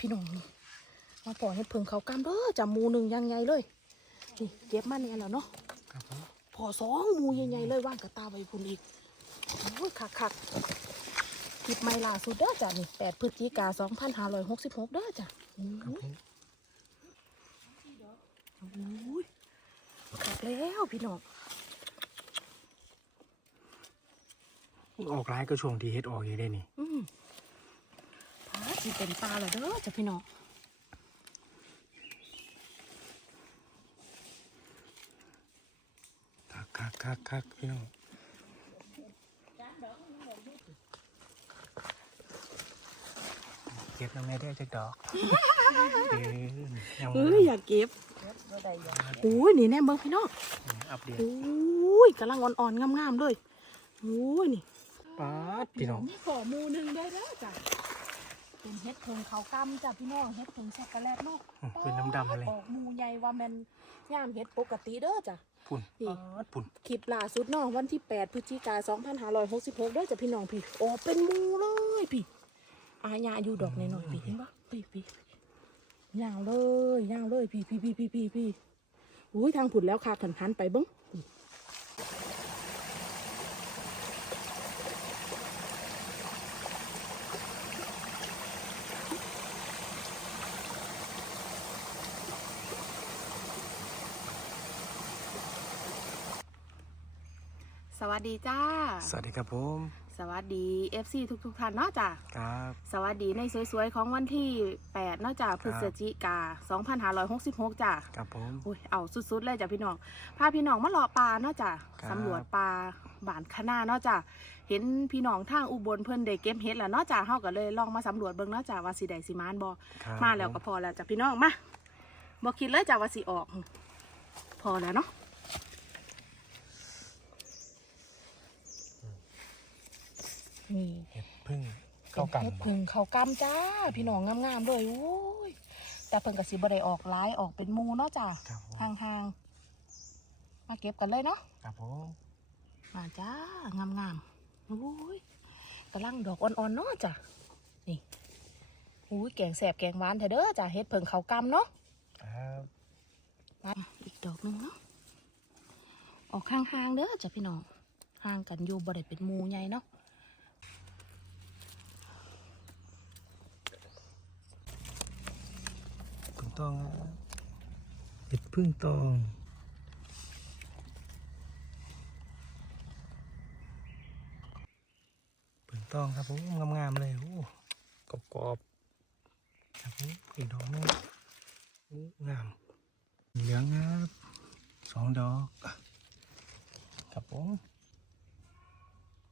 พี่น้องนี่มาปล่อยให้เพิ่งเขากำเด้อจับหมูหนึ่งยังไงเลยนี่เก็บมาเนี่ยแล้วเนาะครับผมพอสองหมูใหญ่ๆเลยว่างกับตาไว้พุ่นอีกโอ้ยคักคักๆคลิปใหม่ล่าสุดเด้อจ้ะนี่แปดพฤศจิกาสองพันห้าร้อยหกสิบหกเด้อจ้ะอืครับมผมโอ้ยคักแล้วพี่น้องออกร้ายก็ช่วงที่เฮ็ดออกอยู่ได้นี่ อืมพาสิเป็นปลาเหรอเด้อจ้ะพี่น้องคักคักคักคักพี่น้องเก็บน้ำในได้จักดอกเออยังเอ้ยอยากเก็บโอ้ยนี่แน่เบิ้งพี่น้องอัปเดตโอ้ยกำลังอ่อนๆงามๆเลยโอ้ยนี่ป๊าดพี่น้องนี่ขอหมูหนึ่งได้แล้วจ้ะ เป็นเฮ็ดเพิงเขาวกำจ้ะพี่น้องเฮ็ดเพิงช็อกโกแลตเนาะอืมเป็นน้ำดำอะไรออกหมูใหญ่ว่าแมันย่ามเฮ็ดปกติเด้อจ้ะ ปุ่นนี่ป๊าดปุ่นคลิปล่าสุดเนาะวันที่ 8พฤศจิกายน2566เด้อจ้ะพี่น้องพี่โอ้เป็นหมูเลยพี่อาญาอยู่ดอกหน่อยๆพี่เห็นปะพี่พี่ยาวเลยยาวเลยพี่พี่พี่พี่พี่พี่อุ้ยทางผุดแล้วค่ะขันหันไปเบิ้ง สวัสดีจ้า สวัสดีครับผม สวัสดี FC ทุกทุกๆท่านเนาะจ้ะครับ สวัสดีในสวยๆของวันที่8เนาะจ้ะพฤศจิกา2566จ้ะครับผม อุ้ยเอาสุดๆเลยจ้ะพี่น้องพาพี่น้องมาเลาะปลาเนาะจ้ะครับ สำรวจปลาบ้านคณาเนาะจ้ะเห็นพี่น้องทางอุบลเพิ่นได้เก็บเห็ดแล้วเนาะจ้ะเฮาก็เลยลองมาสำรวจเบิ่งเนาะจ้ะว่าสิได้สิมานบ่ครับมาแล้วก็พอแล้วจ้ะพี่น้องมาบ่คิดเลยจ้ะว่าสิออก พอแล้วเนาะ นี่เห็ดพึ่งเข้ากันเฮ็ดบ่พึ่งเขากำจ้า พี่น้องงามๆเลยโอ้ยแต่เพิ่งกระสิบ่ได้ออกหลายออกเป็นหมูเนาะจ้าครับผมห่างๆมาเก็บกันเลยเนาะครับผมมาจ้างามๆโอ้ยกำลังดอกอ่อนๆเนาะจ้ะนี่โอ้ยแกงแสบแกงหวานเถอะเด้อจ้ะเฮ็ดเพิ่งเขากำเนาะครับมาอีกดอกหนึงเนาะออกห่างๆเด้อจ้ะพี่น้องห่างกันอยู่บ่ได้เป็นหมูใหญ่เนาะ คุณ ตองเห็ดพึ่งตองพึ่งตองครับผมงามๆเลยโอ้กรอบๆครับผมอีกดอกหนึงงามเหลืองครับสองดอกครับผม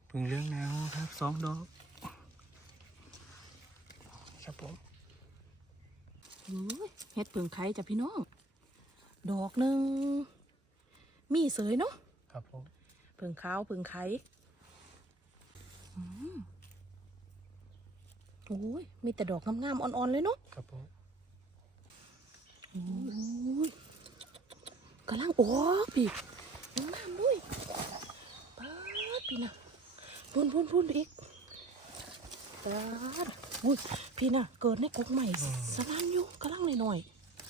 พึ่งเหลืองแนวครับสองดอกครับผม เฮ็ดเพิ่งไข่จ้ะพี่น้อง ดอกหนึ่ง มีเสยเนาะ ครับผมเพิ่งขาวเพิ่งไข่อืมโอ้ย มีแต่ดอกงามๆอ่อนๆเลยเนาะ ครับผมโอ้ยกำลังออกพี่งามด้วยปาดพี่นะพุ่นพุ่นพุ่นอีกปาด อุ้ยพี่นะเกิดในกกใหม่สนั่นอยู่กำลังหน่อย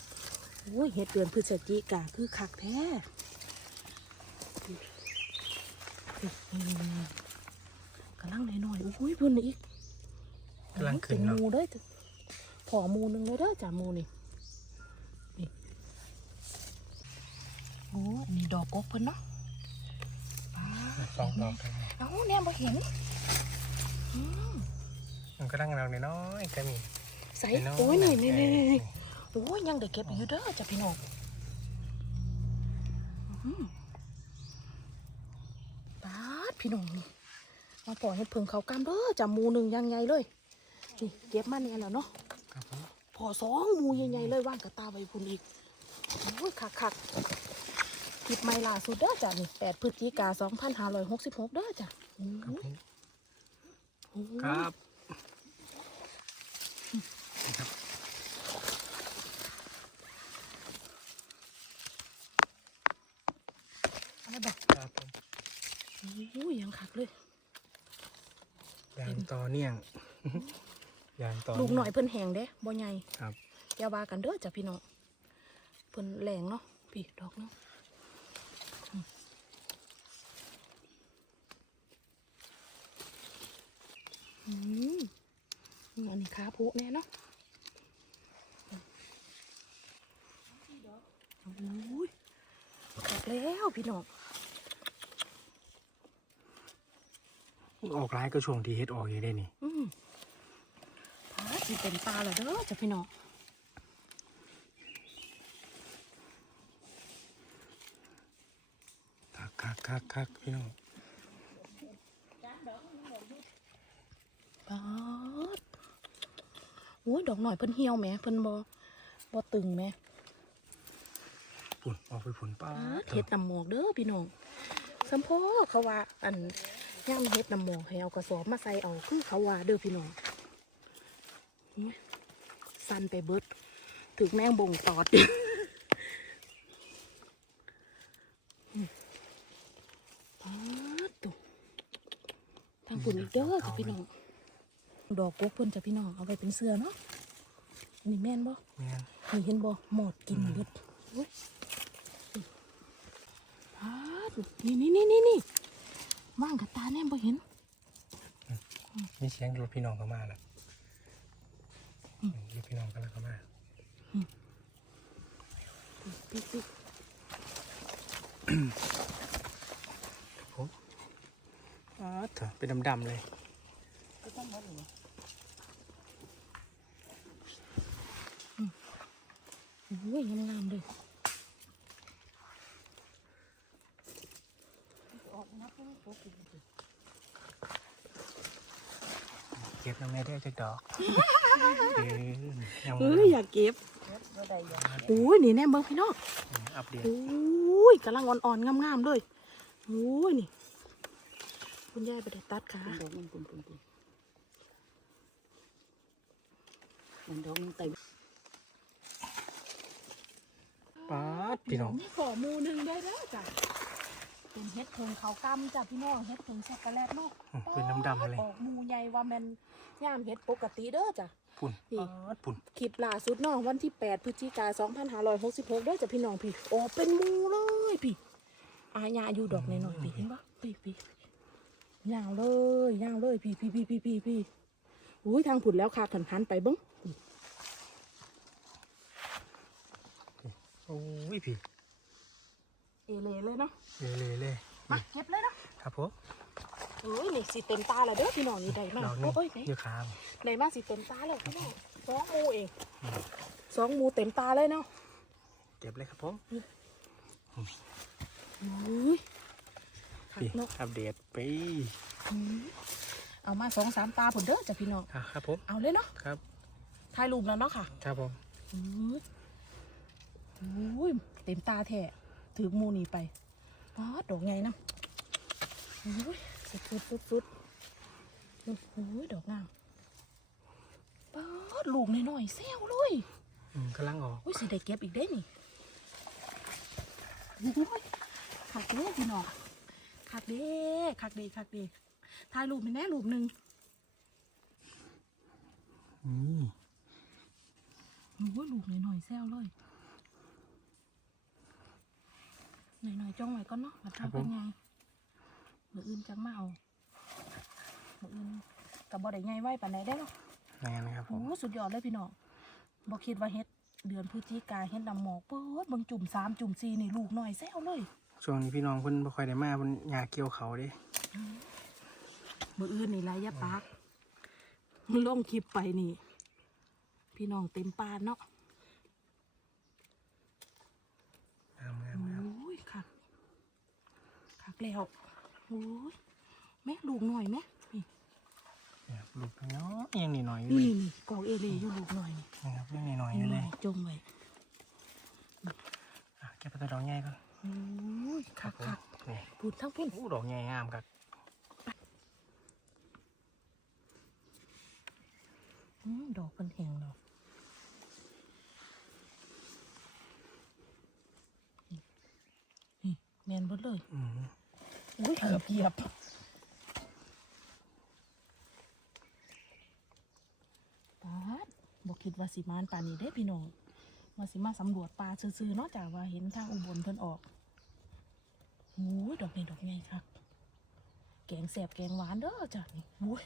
ๆโอ้ยเฮ็ดเดือนพฤศจิกาคือคักแท้อืมกำลังหน่อยๆอุ้ยเพุ่นอีกกำลังขึ้นเป็เนาะหมูเด้อจ้ะพอหมูหนึงเลยเด้อจ้ะหมูนี่นี่โอ้อันนี้ดอกกกเพิ่นเนาะป้าสองดอกครับเอ้าเนี่ยบ่เห็นอืม มันก็ตั้งเราน้อยๆก็มี ใส่น้อยๆโอ้ยนี่ะนี่เอนี่อนี่โอ้ยยังได้เก็บอยู่เด้อจ้ะพี่น้องอืมป้าดพี่น้องนี่มาปล่อยให้เพิ่งเขากำเด้อจ้ะหมูหนึ่งยังไงเลยนี่เก็บมาเนี่ยแล้วเนาะครับผมพอสองหมูใหญ่ๆเลยว่างกับตาไว้พุ่นอีกโอ้ยคักคักๆคลิปใหม่ล่าสุดเด้อจ้ะนี่แปดพฤศจิกาสองพันห้าร้อยหกสิบหกเด้อจ้ะอืมครับผมโอ้ยครับครับ อะไรบอก ครับผม โอ้ยยังคักเลยอย่างต่อเนื่องยางต่อลูกหน่อยเพิ่นแหงเด้บ่ใหญ่ครับอย่าว่ากันเด้อจ้ะพี่น้องเพิ่นแรงเนาะพี่ดอกเนาะอืมอืมอืมอันนี้ขาพุแน่เนาะโอ้ยขัดแล้วพี่น้อง ออกร้ายก็ช่วงที่เฮ็ดออกอยู่ได้นี่อืมพาสิเป็นปลาเหรอเด้อจ้ะพี่น้องคักคักคักคักพี่น้องปาดโอ้ยดอกหน่อยเพิ่นเหี่ยวแหมเพิ่นบ่บ่ตึงแหมฝุ่นออกไปฝุ่นป้าปาดดเฮ็ดน้ำหมอกเด้อพี่น้องสัมพอเขาว่าอัน ย่ามเฮ็ดน้ำหมอกให้เอากระสอบมาใส่เอาคือเขาว่าเด้อพี่น้องนี่สั่นไปเบิดถึกแมงบ่งตอดอืมปาดตุทางปุ่นอีกเด้อจ้ะพี่น้องดอกกกเพิ่นจ้ะพี่น้องเอาไปเป็นเสื้อเนาะอันนี่แม่นบ่แม่นนี่เห็นบ่หมดกินเบิดโอ้ยพาดนี่นี่นี่นี่นี่ ว่างกับตาแน่บ่เห็นมีเสียงดูพี่น้องเข้ามาแล้วดูพี่น้องกันแล้วเข้ามาปิ๊กปิ๊กผมป้าดเถอะเป็นดำๆเลยก็ต้องมาหนูโอ้ยงามเลยออกนับเลยโอ้ย เก็บน้ำในได้จากดอกเออยังเอ้ยอยากเก็บโอ้ยนี่แน่เบิ่งพี่น้องอัปเดตโอ้ยกำลังอ่อนๆงามๆเลยโอ้ยนี่คุณยายไปได้ตัดขาดอกมันปุ่นปุ่นปุ่นมันดอกมันเต็มป้าดพี่น้องมีขอมูหนึ่งได้แล้วจ้ะ เป็นเฮ็ดเพิงเขาวกำจ้ะพี่น้องเฮ็ดเพิงช็อกโกแลตเนาะอืมเป็นดำๆเลยออกหมูใหญ่ว่าแมันย่ามเฮ็ดปกติเด้อจ้ะฝุ่นนี่ป้าดฝุ่น คลิปล่าสุดเนาะวันที่ 8พฤศจิกายน2566เด้อจ้ะพี่น้องพี่โอ้เป็นหมูเลยพี่อาญาอยู่ดอกหน่อยๆพี่เห็นปะพี่พี่ยาวเลยยาวเลยพี่พี่พี่พี่พี่พี่อุ้ยทางผุดแล้วค่ะขันหันไปเบิ้งโอ้ยพี่ เอเลเลยเนาะเลยเลยเลยมาเก็บเลยเนาะครับผมเอ้ยนี่สิเต็มตาแล้วเด้อพี่น้องนี่ได้มาดอกนี้โอ้ยไหนเยอะขามได้มาสิเต็มตาแล้วพี่น้องสองหมูเองสองหมูเต็มตาเลยเนาะเก็บเลยครับผมอุ้ยขักพี่เนาะอัปเดตไปอืมเอามาสองสามตาผลเด้อจ้ะพี่น้องอะครับผมเอาเลยเนาะครับถ่ายรูปแล้วเนาะค่ะ ครับผมอุ้ยอุ้ยเต็มตาแท้ ถือหมูนี่ไปอ๋อดอกใหญ่นะอุ้ยสุดสุดสุดสุดอุ้ยดอกงามป๊าดลูกน้อยๆแซวเลยอืมกำลังออกอุ้ยสิได้เก็บอีกได้นี่อุ้ยคักเด้พี่น้องคักเด้คักเด้คักเด้ถ่ายรูปให้แน่รูปหนึ่งนี่อุ้ยลูกหน่อยๆแซวเลย หน่อยๆจ้องไว้ก่อนเนาะแบบทำเป็นไงมืออื่นจังมาเอามืออื่นกับบ่ได้ไงไหวปานใดได้เนาะงานนะครับผโอ้ม สุดยอดเลยพี่น้องบ่คิดว่าเฮ็ดเดือนพฤศจิกาเฮ็ดดำหมอกเปิดเบิ่งจุ่มสามจุ่มสี่นี่ลูกหน่อยแซวเลย ช่วงนี้พี่น้องเพิ่นบ่ค่อยได้มาเพิ่นยาเกี่ยวเขาเด้มืออื่นนี่ไรยะปากลงคลิปไปนี่ พี่น้องเต็มปานเนาะ งามงามงาม โอ้ยคักคัก แล้วโอ้ยแม่ลูกหน่อยแม่นี่เนี่ยลูกน้อยยังนิดหน่อยอยู่เลนี่ยนี่กองเอเลอยู่ลูกหน่อยนี่นะครับยังนิดหน่อยอยู่เลยจงไว้อะเก็บไปแต่ดอกใหญ่ก่อนโอ้ยคักผมคักนี่พูดทั้งพุ่น อู้ดอกใหญ่งามครับอืมดอกเป็นแหงเนาะนี่นี่แมนเบดเลยอืม อุ้ยเหยียบเหยียบคิดว่าสิมานป่านนี้เด้พี่น้องว่าสิมาสำรวจป่าซื่อๆเนาะจ้ะว่าเห็นทางอุบลเพิ่นออกโอ้ยดอกนี้ดอกใหญ่ครับแกงแสบแกงหวานเด้อจ้ะนี่โอ้ย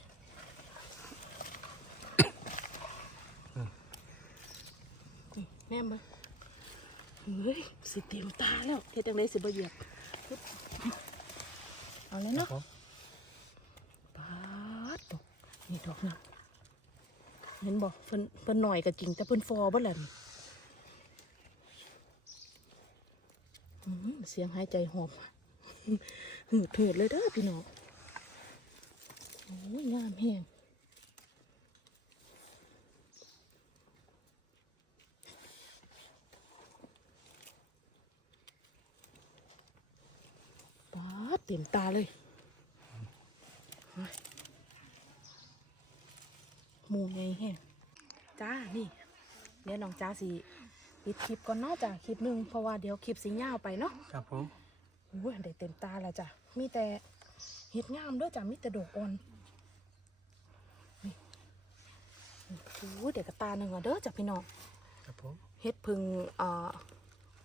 แน่มาเฮ้ยสิเต็มตาแล้วเฮ็ดจังไดสิบ่เหยียบ เอาเลยครัเนาะบผมปาดดอกนี่ดอกนึงเห็นบอกเพิ่นเพิ่นหน่อยก็จริง แต่เพิ่นฟอบ่แหละนี่อื้อหือเสียงหายใจหอบหืดเถิดเลยเด้อพี่น้องโอ้ยงามแฮง เต็มตาเลยหมูไงแห้งจ้า นี่ เดี๋ยวน้องจ้าสิปิดคลิปก่อนเนาะจ้ะคลิปหนึ่งเพราะว่าเดี๋ยวคลิปสิยาวไปเนาะครับผมโอ้ยได้เต็มตาแล้วจ้ะมีแต่เห็ดงามเด้วยจ้ะมีแต่ดอกอ่อนนี่โอ้ยเดี๋ยวกระตาหนึ่งอะเด้อจ้ะพี่น้องครับผมเห็ดพึ่งเอ่อ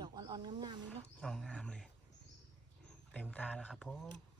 ดอกอ่อนๆงามๆเลยเนาะงามงามเลย เต็มตาแล้วครับผม